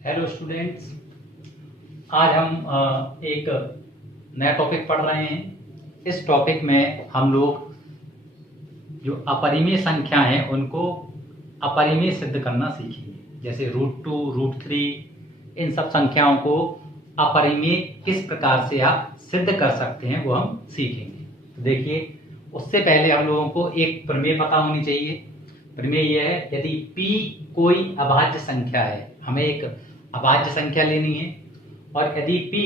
Hello students, आज हम एक नया टॉपिक पढ़ रहे हैं। इस टॉपिक में हम लोग जो अपरिमेय संख्या हैं उनको अपरिमेय सिद्ध करना सीखेंगे। जैसे √2, √3 इन सब संख्याओं को अपरिमेय किस प्रकार से आप सिद्ध कर सकते हैं वो हम सीखेंगे। तो देखिए, उससे पहले हम लोगों को एक प्रमेय पता होनी चाहिए। प्रमेय यह है, यदि p कोई अभाज्य संख्या है, हमें एक अभाज्य संख्या लेनी है, और यदि p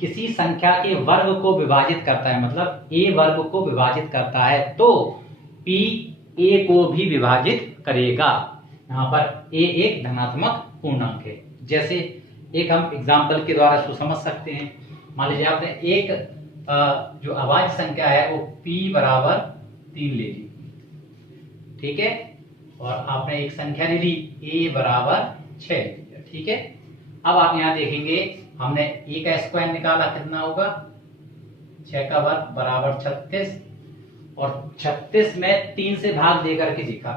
किसी संख्या के वर्ग को विभाजित करता है, मतलब a वर्ग को विभाजित करता है, तो p a को भी विभाजित करेगा। यहाँ पर a एक धनात्मक पूर्णांक है। जैसे एक हम एग्जाम्पल के द्वारा इसको समझ सकते हैं। मान लीजिए आपने एक जो अभाज्य संख्या है वो p बराबर 3 ले ली, ठीक है, और आपने एक संख्या ले ली a बराबर 6 ले लिया, ठीक है। अब आप यहाँ देखेंगे, हमने a का स्क्वायर निकाला, कितना होगा 6 का वर्ग बराबर 36, और 36 में 3 से भाग देकर के लिखा,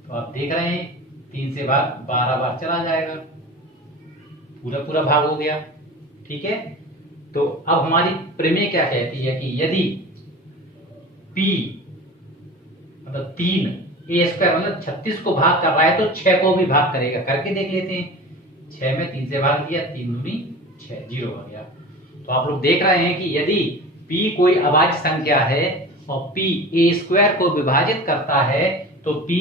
तो आप देख रहे हैं 3 से भाग 12 बार चला जाएगा, पूरा पूरा भाग हो गया, ठीक है। तो अब हमारी प्रमेय क्या कहती है कि यदि p मतलब 3 a स्क्वायर मतलब 36 को भाग कर रहा है तो 6 को भी भाग करेगा। करके देख लेते हैं। 6 में 3 से भाग दिया, 3 दूनी 6, 0 हो गया। तो आप लोग देख रहे हैं कि यदि p कोई अभाज्य संख्या है और p a स्क्वायर को विभाजित करता है तो p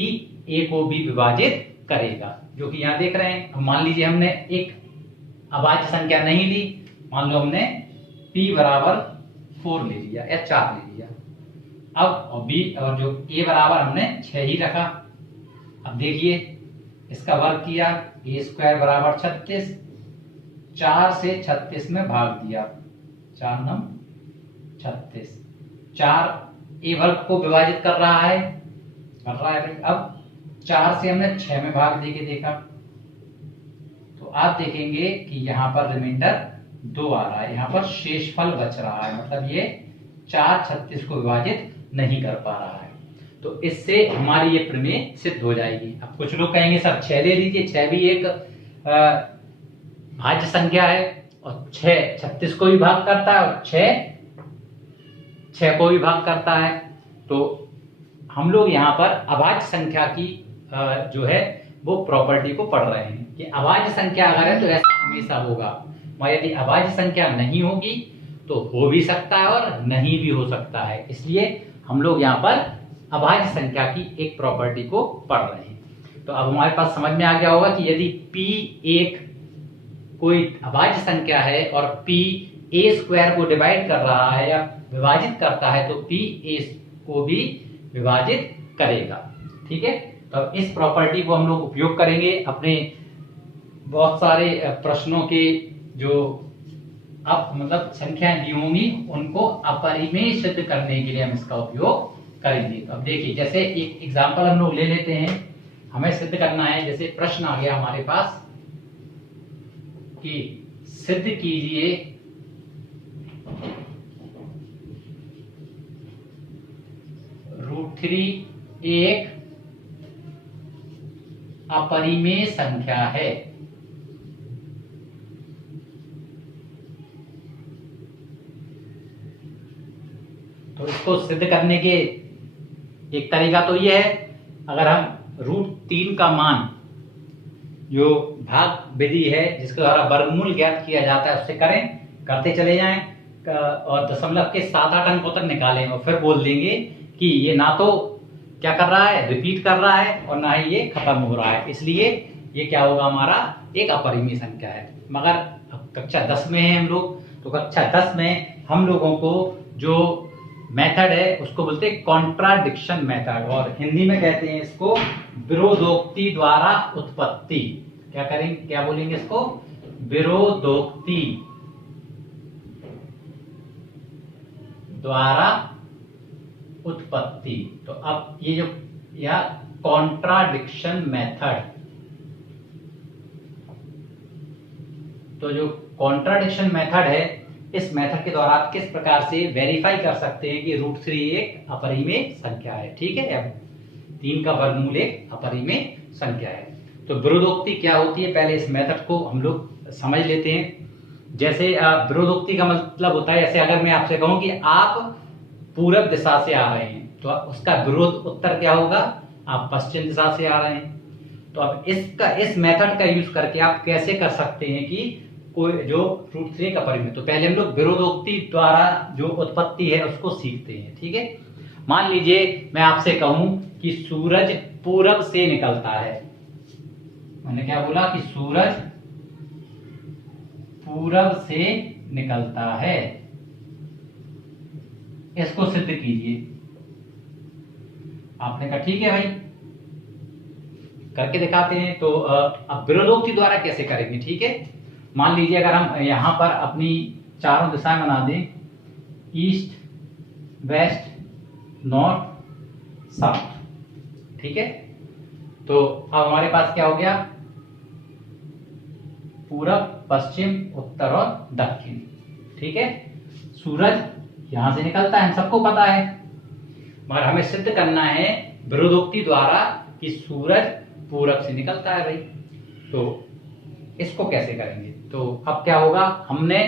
a को भी विभाजित करेगा, जो कि यहाँ देख रहे हैं। अब मान लीजिए हमने एक अभाज्य संख्या नहीं ली, मान लो हमने p बराबर 4 ले लिया या 4 ले लिया। अब और b और जो a बराबर हमने 6 ही रखा। अब देखिए, इसका वर्ग किया, a स्क्वायर बराबर 36, 4 से 36 में भाग दिया, 4 9 36, 4 a वर्ग को विभाजित कर रहा है भाई। अब 4 से हमने 6 में भाग देके देखा, तो आप देखेंगे कि यहाँ पर रिमाइंडर 2 आ रहा है, यहाँ पर शेषफल बच रहा है, मतलब ये 4 36 को विभाजित नहीं कर पा रहा है। तो इससे हमारी ये प्रमेय सिद्ध हो जाएगी। अब कुछ लोग कहेंगे सर 6 ले लीजिए, 6 भी एक भाज्य संख्या है, और 6 36 को भी भाग करता है, और 6 को भी भाग करता है। तो हम लोग यहाँ पर अभाज्य संख्या की जो है वो प्रॉपर्टी को पढ़ रहे हैं कि अभाज्य संख्या अगर है तो ऐसा हमेशा होगा, और यदि अभाज्य संख्या नहीं होगी तो हो भी सकता है और नहीं भी हो सकता है। इसलिए हम लोग यहाँ पर अभाज्य संख्या की एक प्रॉपर्टी को पढ़ रहे हैं। तो अब हमारे पास समझ में आ गया होगा कि यदि p एक कोई अभाज्य संख्या है और p a स्क्वायर को डिवाइड कर रहा है या विभाजित करता है तो p a को भी विभाजित करेगा, ठीक है। तो इस प्रॉपर्टी को हम लोग उपयोग करेंगे अपने बहुत सारे प्रश्नों के जो अब मतलब संख्याएं दी होंगी उनको अपरिमेय सिद्ध करने के लिए हम इसका उपयोग करेंगे। तो अब देखिए, जैसे एक एग्जांपल हम लोग ले लेते हैं, हमें सिद्ध करना है। जैसे प्रश्न आ गया हमारे पास कि सिद्ध कीजिए √3 एक अपरिमेय संख्या है। तो इसको सिद्ध करने के एक तरीका तो ये है, अगर हम √3 का मान जो भाग विधि है जिसके द्वारा वर्गमूल ज्ञात किया जाता है उससे करते चले जाएं और दशमलव के 7-8 अंकों तक निकालें, और फिर बोल देंगे कि ये ना तो क्या कर रहा है, रिपीट कर रहा है, और ना ही ये खत्म हो रहा है, इसलिए ये क्या होगा, हमारा एक अपरिमेय संख्या है। मगर कक्षा 10 में है हम लोग, तो कक्षा 10 में हम लोगों को जो मेथड है उसको बोलते हैं कॉन्ट्राडिक्शन मेथड, और हिंदी में कहते हैं इसको विरोधोक्ति द्वारा उत्पत्ति। क्या बोलेंगे इसको, विरोधोक्ति द्वारा उत्पत्ति। तो अब ये जो यह कॉन्ट्राडिक्शन मेथड, तो जो कॉन्ट्राडिक्शन मेथड है, इस मेथड के द्वारा आप किस प्रकार से वेरीफाई कर सकते हैं कि √3 एक अपरिमेय संख्या है, ठीक है। 3 का वर्गमूल एक अपरिमेय संख्या है। तो विरोधोक्ति क्या होती है, पहले इस मेथड को हम लोग समझ लेते हैं। जैसे विरोधोक्ति का मतलब होता है, जैसे अगर मैं आपसे कहूं कि आप पूरब दिशा से आ रहे हैं तो उसका विरोध उत्तर क्या होगा, आप पश्चिम दिशा से आ रहे हैं। तो अब इस मेथड का यूज करके आप कैसे कर सकते हैं कि कोई जो √3 का परिमेय, तो पहले हम लोग विरोधोक्ति द्वारा जो उत्पत्ति है उसको सीखते हैं। ठीक है, मान लीजिए मैं आपसे कहूं कि सूरज पूरब से निकलता है। मैंने क्या बोला कि सूरज पूरब से निकलता है, इसको सिद्ध कीजिए। आपने कहा ठीक है भाई, करके दिखाते हैं। तो अब विरोधोक्ति द्वारा कैसे करेंगे, ठीक है। मान लीजिए अगर हम यहां पर अपनी चारों दिशाएं बना दें, ईस्ट, वेस्ट, नॉर्थ, साउथ, ठीक है। तो अब हमारे पास क्या हो गया, पूरब, पश्चिम, उत्तर और दक्षिण, ठीक है। सूरज यहां से निकलता है, हम सबको पता है, मगर हमें सिद्ध करना है विरोधोक्ति द्वारा कि सूरज पूरब से निकलता है भाई। तो इसको कैसे करेंगे, तो अब क्या होगा, हमने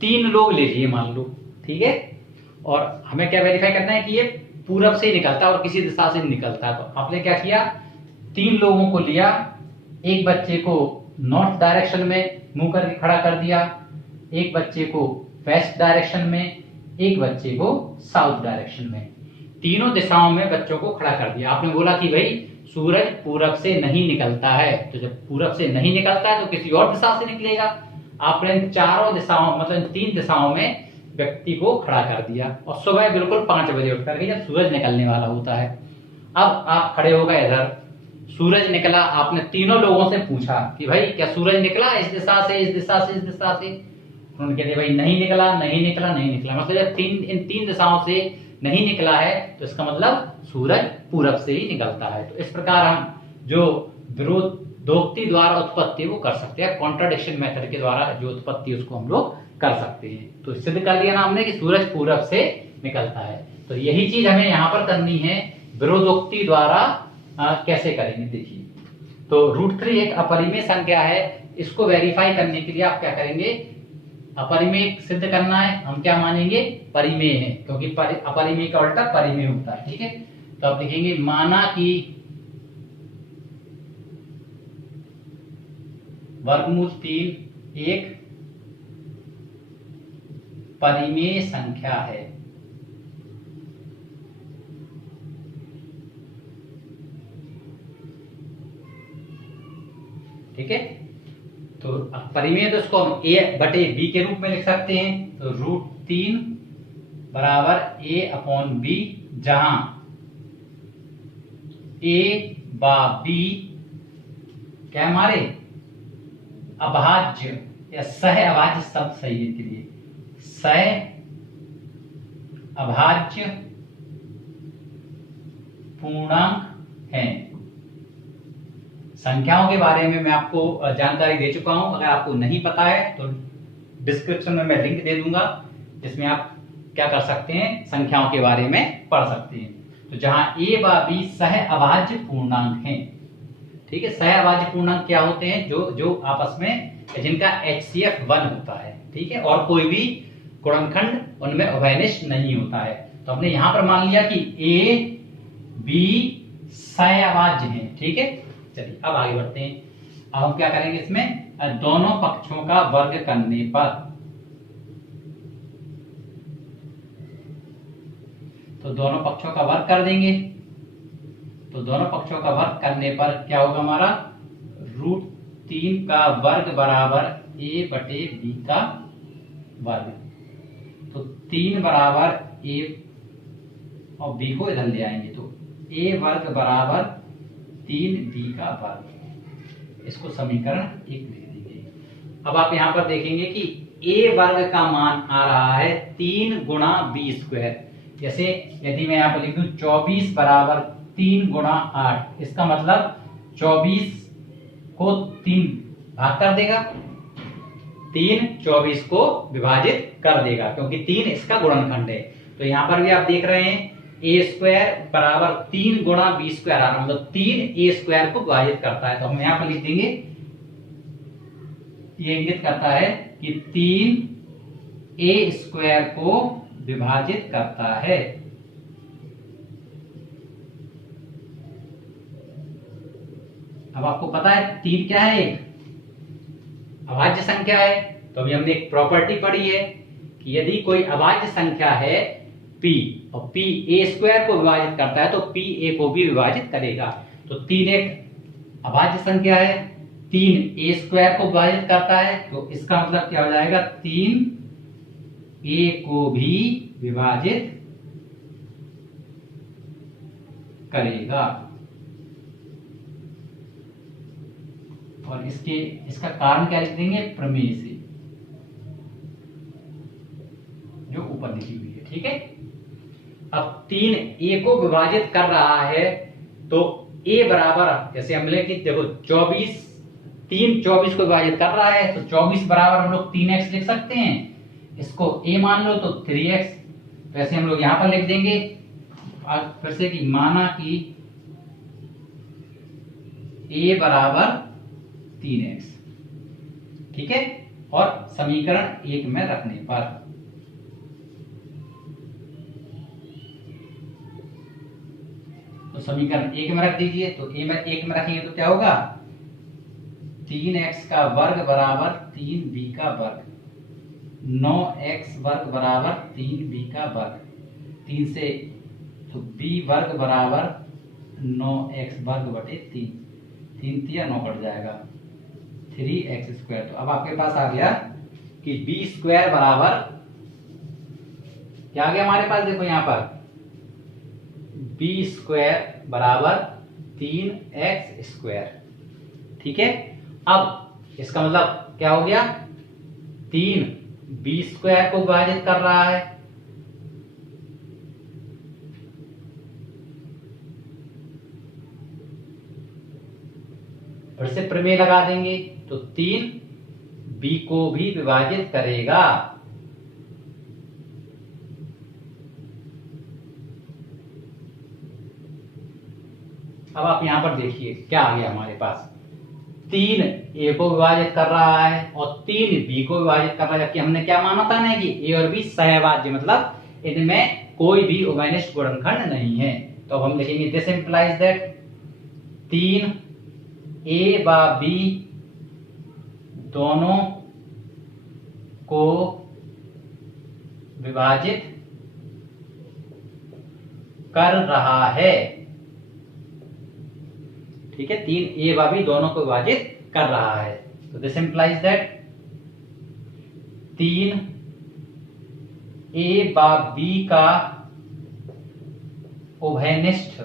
3 लोग ले लिए मान लो, ठीक है, और हमें क्या वेरीफाई करना है कि ये पूरब से ही निकलता है और किसी दिशा से नहीं निकलता है। तो आपने क्या किया, 3 लोगों को लिया, एक बच्चे को नॉर्थ डायरेक्शन में मुंह करके खड़ा कर दिया, एक बच्चे को वेस्ट डायरेक्शन में, एक बच्चे को साउथ डायरेक्शन में, तीनों दिशाओं में बच्चों को खड़ा कर दिया। आपने बोला कि भाई सूरज पूरब से नहीं निकलता है, तो जब पूरब से नहीं निकलता है तो किसी और दिशा से निकलेगा। आपने इन चारों दिशाओं मतलब 3 दिशाओं में व्यक्ति को खड़ा कर दिया, और सुबह बिल्कुल 5 बजे उठ करके जब सूरज निकलने वाला होता है। अब आप खड़े हो गए इधर, सूरज निकला, आपने तीनों लोगों से पूछा कि भाई क्या सूरज निकला इस दिशा से, इस दिशा से, इस दिशा से? उन्होंने कहते भाई नहीं निकला, नहीं निकला, नहीं निकला। मतलब जब इन तीन दिशाओं से नहीं निकला है तो इसका मतलब सूरज पूरब से ही निकलता है। तो इस प्रकार हम जो विरोधोक्ति द्वारा उत्पत्ति वो कर सकते हैं, कॉन्ट्राडिक्शन मेथड के द्वारा जो उत्पत्ति उसको हम लोग कर सकते हैं। तो सिद्ध कर दिया ना हमने कि सूरज पूरब से निकलता है। तो यही चीज हमें यहाँ पर करनी है, विरोधोक्ति द्वारा कैसे करेंगे देखिए। तो √3 एक अपरिमेय संख्या है, इसको वेरीफाई करने के लिए आप क्या करेंगे, अपरिमेय सिद्ध करना है, हम क्या मानेंगे, परिमेय है, क्योंकि अपरिमेय का उल्टा परिमेय होता है, ठीक है। तो आप लिखेंगे माना कि वर्गमूल 3 एक परिमेय संख्या है। ठीक है, तो परिमेय तो इसको हम a/b के रूप में लिख सकते हैं। तो √3 बराबर a/b, जहां a/b क्या हमारे अभाज्य या सह अभाज्य शब्द सही है के लिए, सह अभाज्य पूर्णांक है। संख्याओं के बारे में मैं आपको जानकारी दे चुका हूं, अगर आपको नहीं पता है तो डिस्क्रिप्शन में मैं लिंक दे दूंगा, जिसमें आप क्या कर सकते हैं, संख्याओं के बारे में पढ़ सकते हैं। तो जहां a/b सह अभाज्य पूर्णांक हैं, ठीक है। सह अभाज्य पूर्णांक क्या होते हैं, जो आपस में जिनका HCF 1 होता है, ठीक है, और कोई भी गुणनखंड उनमें उभयनिष्ठ नहीं होता है। तो हमने यहां पर मान लिया कि a/b सह अभाज्य है, ठीक है। चलिए अब आगे बढ़ते हैं। अब हम क्या करेंगे, इसमें दोनों पक्षों का वर्ग करने पर, तो दोनों पक्षों का वर्ग कर देंगे। तो दोनों पक्षों का वर्ग करने पर क्या होगा, हमारा √3 का वर्ग बराबर a/b का वर्ग। तो 3 बराबर a और b को इधर ले आएंगे, तो a वर्ग बराबर 3b का वर्ग। इसको समीकरण 1 लिख देंगे। अब आप यहां पर देखेंगे कि a वर्ग का मान आ रहा है 3 गुणा b²। जैसे यदि मैं यहां पर लिख दूं 24 बराबर 3 गुणा 8, इसका मतलब 24 को 3 भाग कर देगा, 3 24 को विभाजित कर देगा, क्योंकि 3 इसका गुणनखंड है। तो यहां पर भी आप देख रहे हैं ए स्क्वायर बराबर 3 गुणा बी स्क्वायर आ रहा, मतलब 3 ए स्क्वायर को विभाजित करता है। तो हम यहां पर लिख देंगे, ये इंगित करता है कि 3 ए स्क्वायर को विभाजित करता है। अब आपको पता है 3 क्या है, एक अभाज्य संख्या है। तो अभी हमने एक प्रॉपर्टी पढ़ी है कि यदि कोई अभाज्य संख्या है p और p a स्क्वायर को विभाजित करता है तो p a को भी विभाजित करेगा। तो 3 एक अभाज्य संख्या है, 3 a स्क्वायर को विभाजित करता है, तो इसका मतलब क्या हो जाएगा, 3 a को भी विभाजित करेगा। और इसका कारण क्या लिख देंगे, प्रमेय से, जो ऊपर लिखी हुई है। ठीक है, अब 3 a को विभाजित कर रहा है, तो a बराबर, जैसे हम लेके देखो 24, 3 24 को विभाजित कर रहा है, तो 24 बराबर हम लोग 3x लिख सकते हैं। इसको a मान लो तो 3x, वैसे हम लोग यहां पर लिख देंगे। फिर से कि माना कि a बराबर 3x, ठीक है, और समीकरण 1 में रखने पर तो समीकरण 1 में रख दीजिए। तो a में 1 में रखेंगे तो क्या होगा, 3x का वर्ग बराबर 3b का वर्ग, 9x वर्ग बराबर 3b का वर्ग, 3 से तो b वर्ग बराबर 9x वर्ग बटे 3, 3 3 9 कट जाएगा, 3x स्क्वायर। तो अब आपके पास आ गया कि b स्क्वायर बराबर क्या आ गया हमारे पास, देखो यहां पर b स्क्वायर बराबर 3x स्क्वायर। ठीक है, अब इसका मतलब क्या हो गया, 3 b स्क्वायर को विभाजित कर रहा है, फिर से प्रमेय लगा देंगे तो 3 b को भी विभाजित करेगा। अब आप यहां पर देखिए क्या आ गया हमारे पास, 3 a को विभाजित कर रहा है और 3 b को विभाजित कर रहा है, जबकि हमने क्या माना था ना कि a और b सहभाज्य, मतलब इनमें कोई भी उभयनिष्ठ गुणनखंड नहीं है। तो अब हम लिखेंगे दिस इंप्लाइज दैट 3 a व b दोनों को विभाजित कर रहा है। ठीक है, 3 a व b दोनों को विभाजित कर रहा है। तो दिस इंप्लाइज दैट 3 a व b का उभयनिष्ठ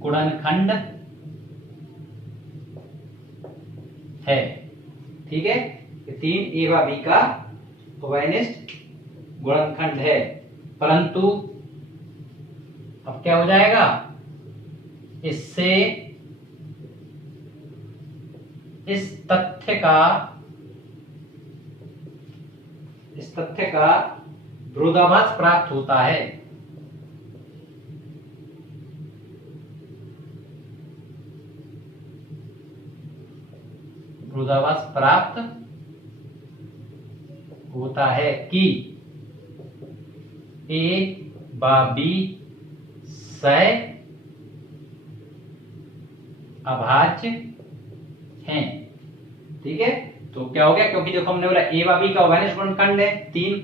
गुणनखंड है। ठीक है, 3 a व b का उभयनिष्ठ गुणनखंड है, परंतु अब क्या हो जाएगा, इससे इस तथ्य का विरोधाभास प्राप्त होता है। विरोधाभास प्राप्त होता है कि a व b सह अभाज्य हैं। ठीक है, तो क्या हो गया, क्योंकि देखो हमने बोला a व b का उभयनिष्ठ गुणनखंड है 3,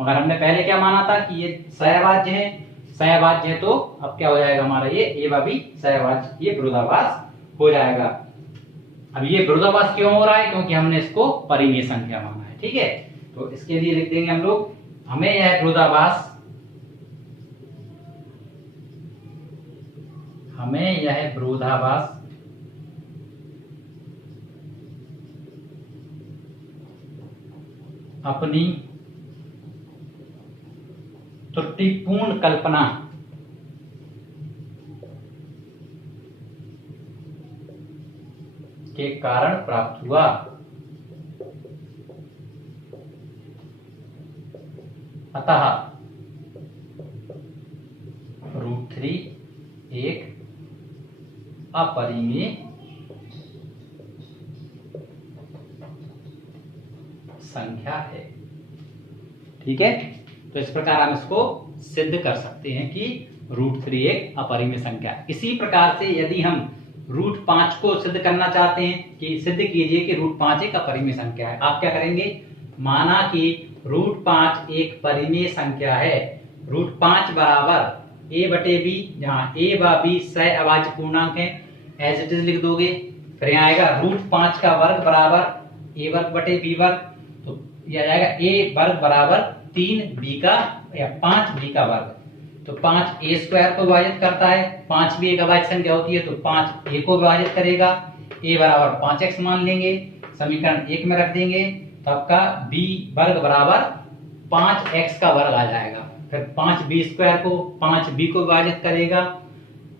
मगर हमने पहले क्या माना था कि ये सहअभाज्य है, सहअभाज्य है, तो अब क्या हो जाएगा हमारा ये a व b सहअभाज्य, ये विरोधाभास हो जाएगा। अब ये विरोधाभास क्यों हो रहा है, क्योंकि हमने इसको परिमेय संख्या माना है। ठीक है, तो इसके लिए लिख देंगे हम लोग, हमें यह विरोधाभास अपनी त्रुटिपूर्ण कल्पना के कारण प्राप्त हुआ। अतः √3 एक अपरिमेय संख्या है। ठीक है, तो इस प्रकार हम इसको सिद्ध कर सकते हैं कि √3 एक अपरिमेय संख्या। इसी प्रकार से यदि हम √5 को सिद्ध करना चाहते हैं कि सिद्ध कीजिए कि √5 एक अपरिमेय संख्या है, आप क्या करेंगे, माना कि √5 एक परिमेय संख्या है, √5 बराबर a/b, जहां a व b सह अभाज्य पूर्णांक है, एज इट इज लिख दोगे। फिर यहाँ आएगा √5 का वर्ग बराबर a वर्ग बटे b वर्ग, तो यह आ जाएगा a वर्ग बराबर 3b का या 5b का वर्ग, तो 5 a² को विभाजित करता है, 5 भी एक अभाज्य संख्या होती है तो 5 a को विभाजित करेगा, a बराबर 5x मान लेंगे, समीकरण 1 में रख देंगे, तो आपका b वर्ग बराबर 5x का वर्ग आ जाएगा। फिर 5b² को 5b को विभाजित करेगा,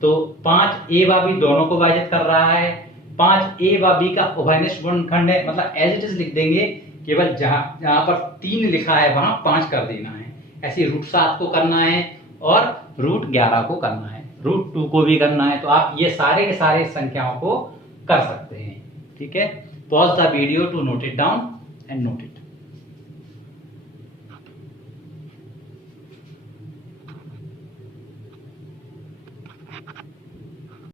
तो 5a व b दोनों को विभाजित कर रहा है, 5a व b का उभयनिष्ठ गुणनखंड है, मतलब एज इट इज लिख देंगे, केवल जहां पर 3 लिखा है वहां 5 कर देना है। ऐसे √7 को करना है और √11 को करना है, √2 को भी करना है, तो आप ये सारे के सारे संख्याओं को कर सकते हैं। ठीक है, pause the video to note it down and note it.